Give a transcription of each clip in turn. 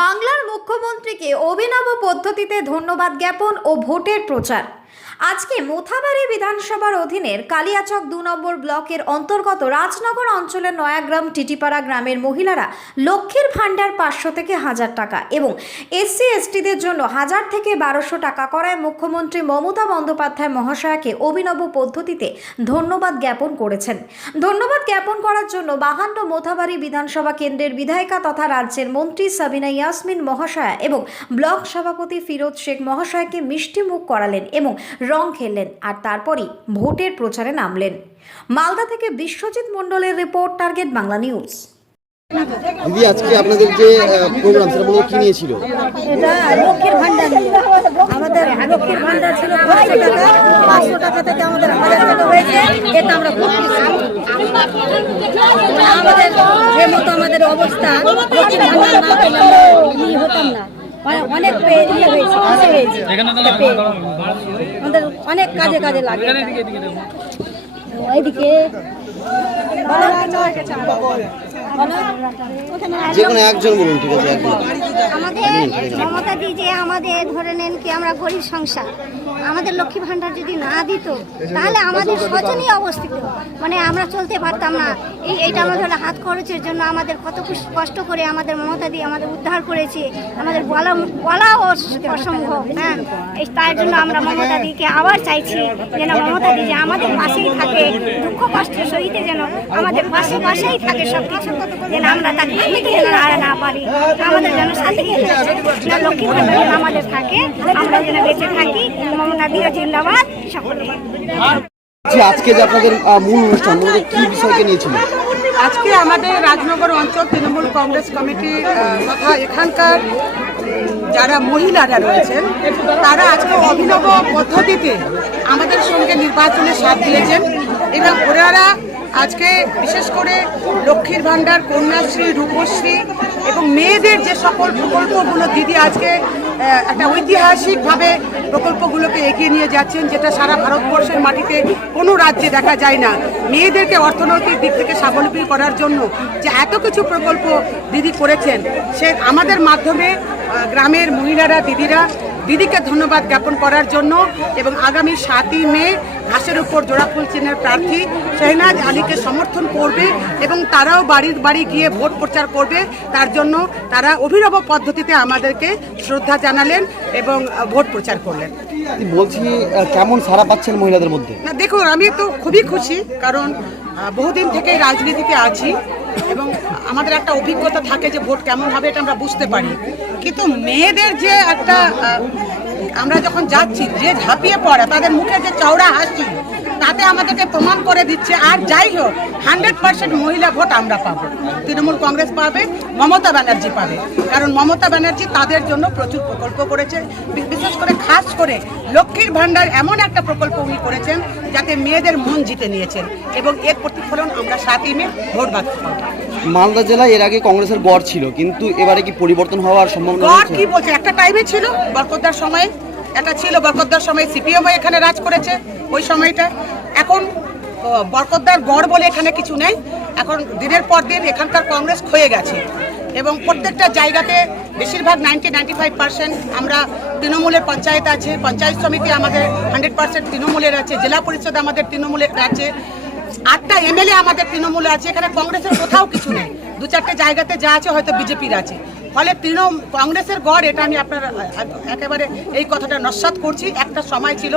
বাংলার মুখ্যমন্ত্রীকে অভিনব পদ্ধতিতে ধন্যবাদ জ্ঞাপন ও ভোটের প্রচার। আজকে মোথাবাড়ি বিধানসভার অধীনের কালিয়াচক দু নম্বর ব্লকের অন্তর্গত রাজনগর অঞ্চলের নয়াগ্রাম টিটিপাড়া গ্রামের মহিলারা লক্ষ্মীর ভাণ্ডার পাঁচশো থেকে হাজার টাকা এবং এসসি, এসটিদের জন্য হাজার থেকে বারোশো টাকা করায় মুখ্যমন্ত্রী মমতা বন্দ্যোপাধ্যায় মহাশয়াকে অভিনব পদ্ধতিতে ধন্যবাদ জ্ঞাপন করেছেন। ধন্যবাদ জ্ঞাপন করার জন্য বাহান্ন মোথাবাড়ি বিধানসভা কেন্দ্রের বিধায়িকা তথা রাজ্যের মন্ত্রী সাবিনা ইয়াসমিন মহাশয়া এবং ব্লক সভাপতি ফিরোজ শেখ মহাশয়কে মিষ্টি মুখ করালেন এবং রং খেললেন আর তারপরই ভোটের প্রচারে নামলেন। মালদা থেকে বিশ্বজিৎ মণ্ডলের রিপোর্ট টার্গেট বাংলা নিউজ। দিদি আজকে আপনাদের যে প্রোগ্রাম সেটা মূলত কি নিয়েছিল এটা লক্ষ্মীর ভান্ডার আমাদের লক্ষ্মীর ভান্ডার ছিল পাঁচশো টাকা। পাঁচশো টাকা থেকে আমাদের হাজার টাকা হয়েছে। এটা আমরা খুব আমাদের যে মতো আমাদের অবস্থা লক্ষ্মীর ভান্ডার না পেলে হতাম না। অনেক ইয়ে হয়েছে কাজে হয়েছে আমাদের অনেক কাজে কাজে লাগে ওইদিকে যে একজন বলুন, ঠিক আছে আমাদের মমতা দি যে আমাদের ধরে নেন কি আমরা গরিব সংসার। আমাদের লক্ষ্মী ভাণ্ডার যদি না দিত, তাহলে আমাদের শোচনীয় অবস্থিত। মানে আমরা চলতে পারতাম না। এই এইটা আমাদের হাত খরচের জন্য আমাদের কত কষ্ট করে আমাদের মমতা দি আমাদের উদ্ধার করেছে। আমাদের বলা বলাও অসম্ভব হ্যাঁ? তার জন্য আমরা মমতা দিকে আবার চাইছি যেন মমতা দি যে আমাদের পাশেই থাকে, দুঃখ কষ্ট সহিতে যেন আমাদের পাশে পাশেই থাকে সব কিছু যেন আমরা তাকে যেন আর না পারি। আমাদের যেন সাথে না লক্ষ্মী ভাণ্ডার যেন আমাদের থাকে আমরা যেন বেঁচে থাকি। মমতা দিয়ে জিন্দাবাদ। সকলে আজকে যে আপনাদের মূল অনুষ্ঠান কি বিষয়কে নিয়েছিল আজকে আমাদের রাজনগর অঞ্চল তৃণমূল কংগ্রেস কমিটি তথা এখানকার যারা মহিলারা রয়েছেন তারা আজকে অভিনব পদ্ধতিতে আমাদের সঙ্গে নির্বাচনে সাথ দিয়েছেন এবং ওনারা আজকে বিশেষ করে লক্ষ্মীর ভাণ্ডার, কন্যাশ্রী, রূপশ্রী এবং মেয়েদের যে সকল প্রকল্পগুলো, দিদি আজকে একটা ঐতিহাসিকভাবে প্রকল্পগুলোকে এগিয়ে নিয়ে যাচ্ছেন, যেটা সারা ভারতবর্ষের মাটিতে কোনো রাজ্যে দেখা যায় না। মেয়েদেরকে অর্থনৈতিক দিক থেকে স্বাবলম্বী করার জন্য যে এত কিছু প্রকল্প দিদি করেছেন, সে আমাদের মাধ্যমে গ্রামের মহিলারা, দিদিরা দিদিকে ধন্যবাদ জ্ঞাপন করার জন্য এবং আগামী সাতই মে ঘাসের উপর জোড়াফুল চিহ্নের প্রার্থী শেহনাজ আলীকে সমর্থন করবে এবং তারাও বাড়ির বাড়ি গিয়ে ভোট প্রচার করবে। তার জন্য তারা অভিনব পদ্ধতিতে আমাদেরকে শ্রদ্ধা জানালেন এবং ভোট প্রচার করলেন। বলছি কেমন সারা পাচ্ছেন মহিলাদের মধ্যে? না দেখুন আমি তো খুবই খুশি কারণ বহুদিন থেকে রাজনীতিতে আছি। এবং আমাদের একটা অভিজ্ঞতা থাকে যে ভোট কেমন হবে এটা আমরা বুঝতে পারি। কিন্তু মেয়েদের যে একটা আমরা যখন যাচ্ছি, যে ঝাঁপিয়ে পড়া, তাদের মুখে যে চওড়া হাসি তাতে আমাদেরকে প্রমাণ করে দিচ্ছে। আর যাই হোক হান্ড্রেড পার্সেন্ট মহিলা ভোট আমরা পাবো। তৃণমূল কংগ্রেস পাবে মমতা ব্যানার্জি পাবে। কারণ মমতা ব্যানার্জি তাদের জন্য প্রচুর প্রকল্প করেছে। বিশেষ করে খাস করে লক্ষ্মীর ভাণ্ডার এমন একটা প্রকল্প উনি করেছেন যাতে মেয়েদের মন জিতে নিয়েছেন এবং এর প্রতিফলন আমরা সাতই মে ভোট বাঁধতে মালদা জেলায় এর আগে কংগ্রেসের গড় ছিল কিন্তু এবারে কি পরিবর্তন হওয়ার সম্ভাবনা গড কি বলছে একটা টাইমে ছিল বরকতদার সময়। একটা ছিল বরকতদার সময়। সিপিএম এখানে রাজ করেছে ওই সময়টা এখন ও, বরকতদার গড় বলে এখানে কিছু নেই। এখন দিনের পর দিন এখানকার কংগ্রেস ক্ষয়ে গেছে। এবং প্রত্যেকটা জায়গাতে বেশিরভাগ নাইনটি নাইনটি ফাইভ পার্সেন্ট আমরা তৃণমূলের পঞ্চায়েত আছে। পঞ্চায়েত সমিতি আমাদের হান্ড্রেড পার্সেন্ট তৃণমূলের আছে। জেলা পরিষদ আমাদের তৃণমূলের আছে। আটটা এমএলএ আমাদের তৃণমূলে আছে। এখানে কংগ্রেসের কোথাও কিছু নেই। দু চারটে জায়গাতে যা আছে হয়তো বিজেপির আছে। ফলে তৃণমূল, কংগ্রেসের গড়, এটা আমি আপনার, একেবারে এই কথাটা নস্বাত করছি। একটা সময় ছিল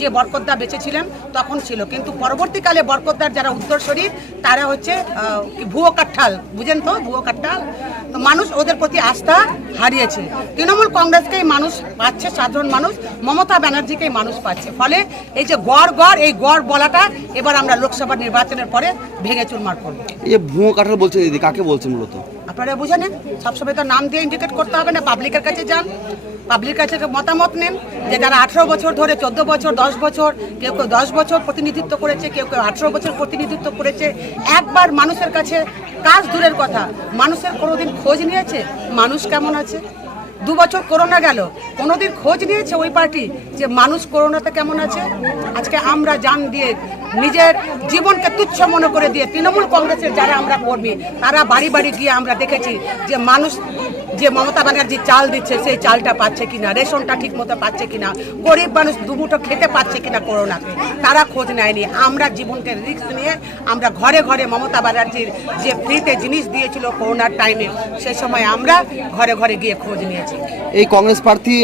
যে বরকতদা বেঁচে ছিলেন তখন ছিল। কিন্তু পরবর্তীকালে বরকতদার যারা উত্তরসূরি তারা হচ্ছে ভুয়ো কাঠ্ঠাল বুঝেন তো, ভুয়ো কাঠ্ঠাল তো মানুষ ওদের প্রতি আস্থা হারিয়েছে। তৃণমূল কংগ্রেসকেই মানুষ পাচ্ছে, সাধারণ মানুষ, মমতা ব্যানার্জিকেই মানুষ পাচ্ছে। ফলে এই যে গড় গড়, এই গড় বলাটা এবার আমরা লোকসভা নির্বাচনের পরে ভেঙে চুরমার করব। এই যে ভুয়ো কাঠাল বলছে দিদি কাকে বলছে মূলত? আপনারা বুঝে নেন সবসময় তো নাম দিয়ে ইন্ডিকেট করতে হবে না পাবলিকের কাছে যান পাবলিক কাছে মতামত নেন যে যারা আঠেরো বছর ধরে, চোদ্দ বছর, দশ বছর, কেউ কেউ দশ বছর প্রতিনিধিত্ব করেছে, কেউ কেউ আঠেরো বছর প্রতিনিধিত্ব করেছে, একবার মানুষের কাছে কাজ দূরের কথা, মানুষের কোনোদিন খোঁজ নিয়েছে? মানুষ কেমন আছে? দু বছর করোনা গেল। কোনোদিন খোঁজ নিয়েছে ওই পার্টি যে মানুষ করোনাতে কেমন আছে? আজকে আমরা জান দিয়ে নিজের জীবনকে তুচ্ছ মনে করে দিয়ে তৃণমূল কংগ্রেসের যারা আমরা কর্মী, তারা বাড়ি বাড়ি গিয়ে আমরা দেখেছি যে মানুষ যে মমতা ব্যানার্জি চাল দিচ্ছে সেই চালটা পাচ্ছে কিনা রেশনটা ঠিক মতো পাচ্ছে কিনা গরিব মানুষ দুমুটো খেতে পাচ্ছে কিনা করোনাতে তারা খোঁজ নেয়নি। আমরা জীবনকে রিস্ক নিয়ে আমরা ঘরে ঘরে মমতা ব্যানার্জির যে ফ্রিতে জিনিস দিয়েছিল করোনার টাইমে সে সময় আমরা ঘরে ঘরে গিয়ে খোঁজ নিয়েছি। এই কংগ্রেস প্রার্থী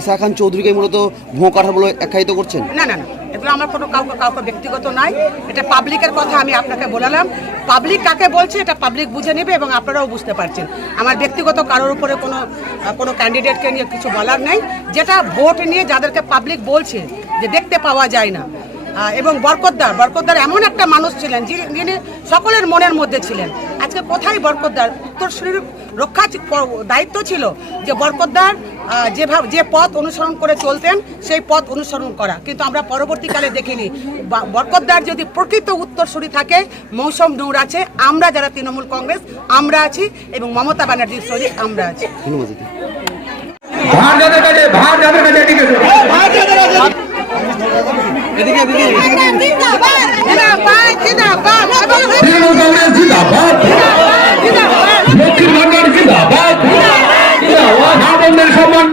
ইসা খান চৌধুরীকে মূলত ভোঁ কাঠার বলে আখ্যায়িত করছেন? না না না। এগুলো আমার কোনো কাউকে কাউকে ব্যক্তিগত নাই। এটা পাবলিকের কথা আমি আপনাকে বলালাম। পাবলিক কাকে বলছে এটা পাবলিক বুঝে নেবে এবং আপনারাও বুঝতে পারছেন। আমার ব্যক্তিগত কারোর উপরে কোনো কোনো ক্যান্ডিডেটকে নিয়ে কিছু বলার নেই। যেটা ভোট নিয়ে যাদেরকে পাবলিক বলছে যে দেখতে পাওয়া যায় না। এবং বরকতদার বরকতদার এমন একটা মানুষ ছিলেন যিনি সকলের মনের মধ্যে ছিলেন। আজকে কোথায় বরকতদার? উত্তরসূরির রক্ষা চি- দায়িত্ব ছিল যে বরকতদার আহ, যেভাবে যে পথ অনুসরণ করে চলতেন সেই পথ অনুসরণ করা। কিন্তু আমরা পরবর্তীকালে দেখিনি। বরকতদার যদি প্রকৃত উত্তরসূরি থাকে মৌসুম নূর আছে আমরা যারা তৃণমূল কংগ্রেস আমরা আছি এবং মমতা ব্যানার্জির সরি আমরা আছি।